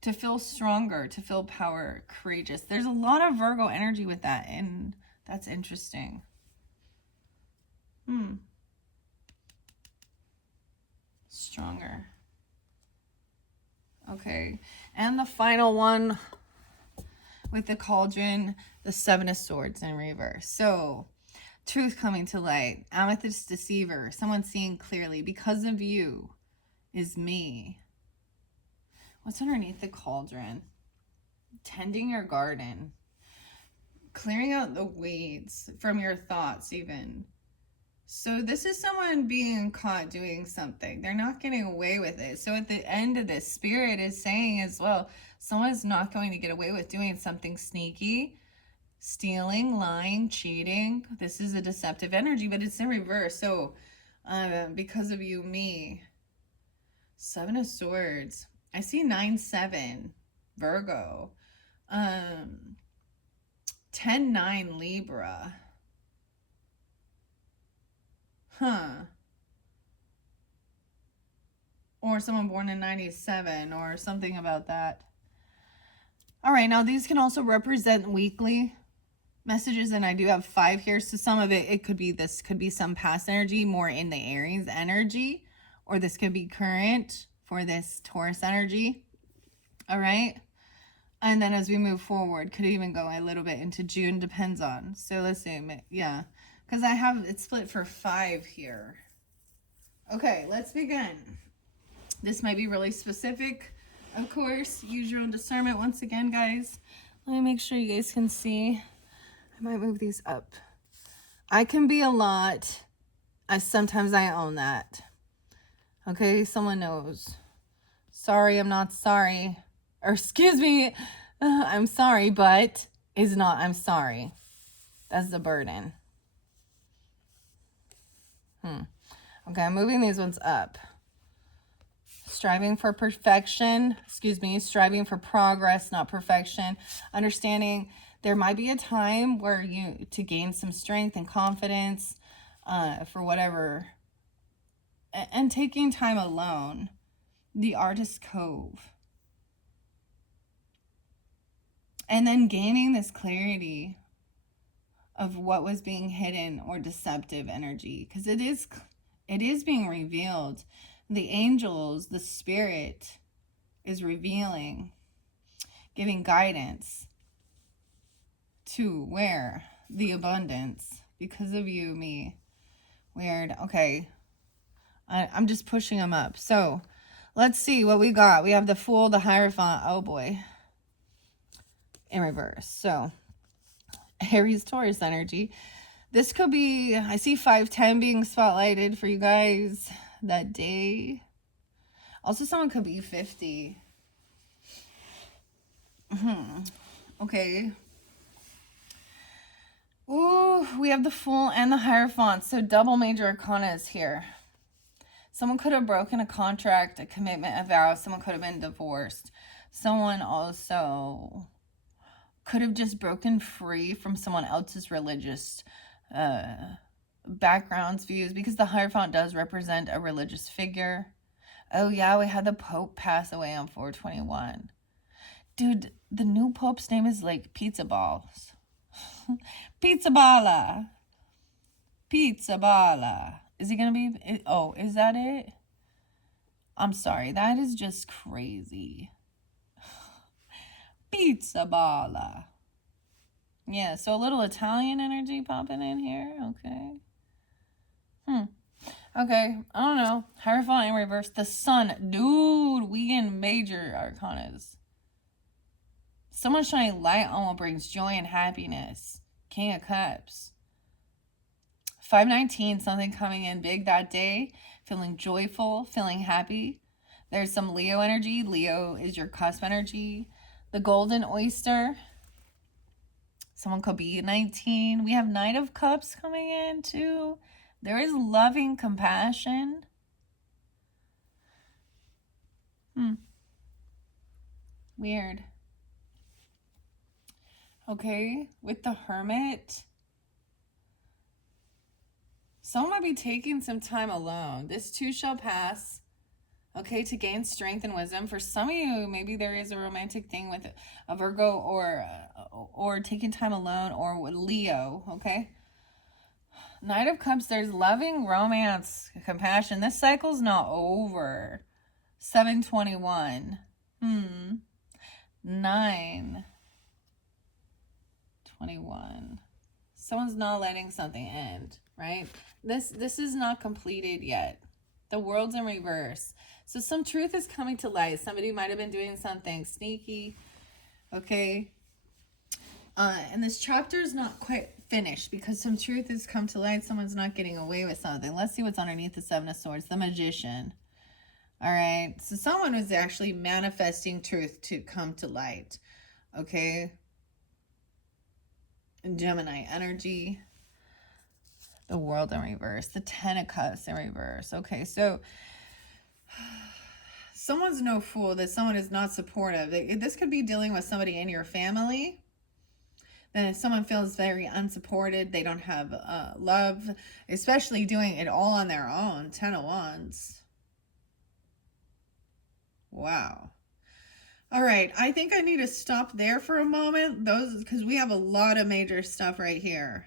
to feel stronger, to feel power, courageous. There's a lot of Virgo energy with that, and that's interesting. Stronger. Okay. And the final one with the Cauldron, the Seven of Swords in reverse. So, truth coming to light. Amethyst Deceiver. Someone seeing clearly. Because of you is me. What's underneath the Cauldron? Tending your garden. Clearing out the weeds from your thoughts even. So this is someone being caught doing something. They're not getting away with it. So at the end of this, Spirit is saying as well, someone is not going to get away with doing something sneaky. Stealing, lying, cheating. This is a deceptive energy, but it's in reverse. So, because of you, me. Seven of Swords. I see 9-7, Virgo. 10-9, Libra. Huh. Or someone born in 97 or something about that. All right, now these can also represent weekly messages, and I do have 5 here. So some of it could be, this could be some past energy, more in the Aries energy, or this could be current for this Taurus energy. All right. And then as we move forward, could even go a little bit into June, depends on. So let's see, yeah, because I have it split for 5 here. Okay, let's begin. This might be really specific. Of course, use your own discernment once again, guys. Let me make sure you guys can see. I might move these up. I can be a lot. Sometimes I own that. Okay, someone knows. Sorry, I'm not sorry. Or excuse me, I'm sorry, but is not I'm sorry. That's the burden. Okay, I'm moving these ones up. Striving for perfection, striving for progress, not perfection. Understanding there might be a time where to gain some strength and confidence for whatever. And taking time alone. The Artist's Cove. And then gaining this clarity of what was being hidden or deceptive energy. Because it is being revealed. The angels, the spirit is revealing, giving guidance to where? The abundance. Because of you, me. Weird. Okay. I'm just pushing them up. So let's see what we got. We have the Fool, the Hierophant. Oh boy. In reverse. So Aries, Taurus energy. This could be, I see 5-10 being spotlighted for you guys that day. Also, someone could be 50. Okay. Ooh, we have the Fool and the Hierophant. So double major arcana is here. Someone could have broken a contract, a commitment, a vow. Someone could have been divorced. Someone also could have just broken free from someone else's religious backgrounds, views, because the Hierophant does represent a religious figure. Oh yeah, we had the Pope pass away on 4/21. Dude, the new Pope's name is like Pizza Balls. Pizza Balla. Pizza Balla. Is he gonna be? Oh, is that it? I'm sorry, that is just crazy. Pizza Balla. Yeah, so a little Italian energy popping in here. Okay. Okay, I don't know. Hierophant in reverse. The Sun. Dude, we in major arcanas. Someone shining light on what brings joy and happiness. King of Cups. 519, something coming in big that day. Feeling joyful, feeling happy. There's some Leo energy. Leo is your cusp energy. The Golden Oyster. Someone could be 19. We have Knight of Cups coming in too. There is loving compassion. Weird. Okay, with the Hermit. Someone might be taking some time alone. This too shall pass. Okay, to gain strength and wisdom. For some of you, maybe there is a romantic thing with a Virgo or taking time alone, or with Leo, okay? Knight of Cups, there's loving, romance, compassion. This cycle's not over. 7/21. 9/21. Someone's not letting something end, right? This is not completed yet. The world's in reverse. So some truth is coming to light. Somebody might have been doing something sneaky. Okay. And this chapter is not quite finished because some truth has come to light. Someone's not getting away with something. Let's see what's underneath the Seven of Swords. The Magician. All right. So someone was actually manifesting truth to come to light. Okay. Gemini energy. The World in reverse. The Ten of Cups in reverse. Okay, so someone's no fool that someone is not supportive. This could be dealing with somebody in your family. Then if someone feels very unsupported, they don't have love, especially doing it all on their own. 10 of Wands. Wow. All right, I think I need to stop there for a moment. Because we have a lot of major stuff right here.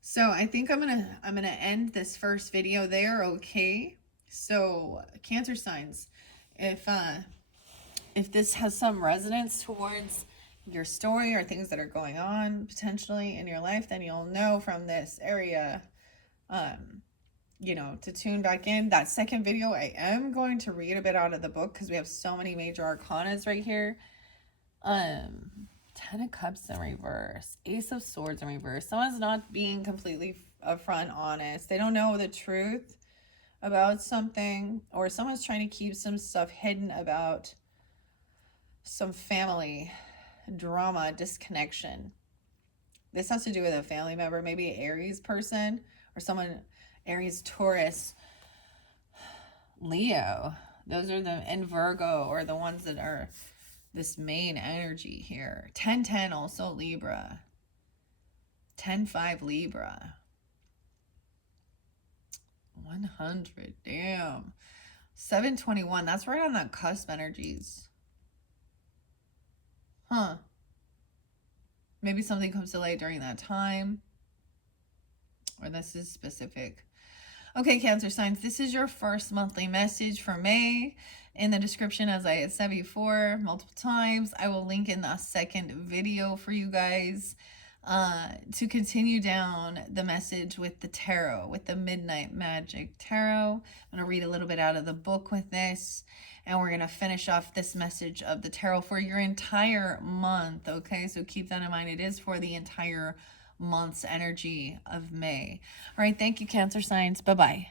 So I think I'm gonna end this first video there. Okay. So Cancer signs, if this has some resonance towards your story or things that are going on potentially in your life, then you'll know from this area, you know, to tune back in. That second video, I am going to read a bit out of the book because we have so many major arcanas right here. Ten of Cups in reverse, Ace of Swords in reverse. Someone's not being completely upfront, honest. They don't know the truth about something, or someone's trying to keep some stuff hidden about some family drama, disconnection. This has to do with a family member, maybe an Aries person, or someone, Aries, Taurus, Leo. Those are the, and Virgo, or the ones that are this main energy here. 10-10 also Libra. 10-5 Libra. 100, damn. 721, that's right on that cusp energies. Huh. Maybe something comes to light during that time. Or this is specific. Okay, Cancer signs, this is your first monthly message for May. In the description, as I had said before multiple times, I will link in the second video for you guys to continue down the message with the tarot, with the Midnight Magic Tarot. I'm going to read a little bit out of the book with this, and we're going to finish off this message of the tarot for your entire month, okay? So keep that in mind. It is for the entire month's energy of May. All right, thank you, Cancer signs. Bye-bye.